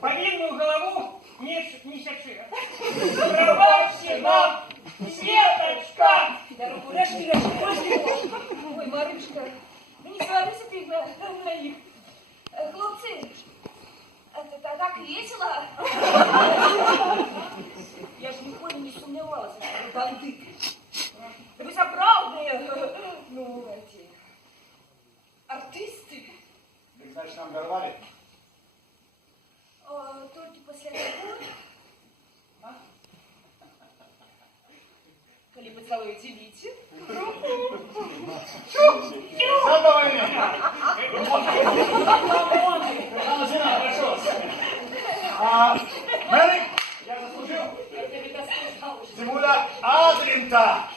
Повинную голову не сячи. Права всегда, Светочка! Решті, ой, Маришка, мені сварися ти на їх. Хлопці, так весело. Я ж ніколи не сумнівалася, що ви бандити. Ви заправді, ну, эти, артисти. Так значит, нам даровали? Тільки після того, коли поцілуєте Вітю. Задавай Жена, хорошо. Мерик, я заслужил. Я тобі так сказала. Зимуля Адринта.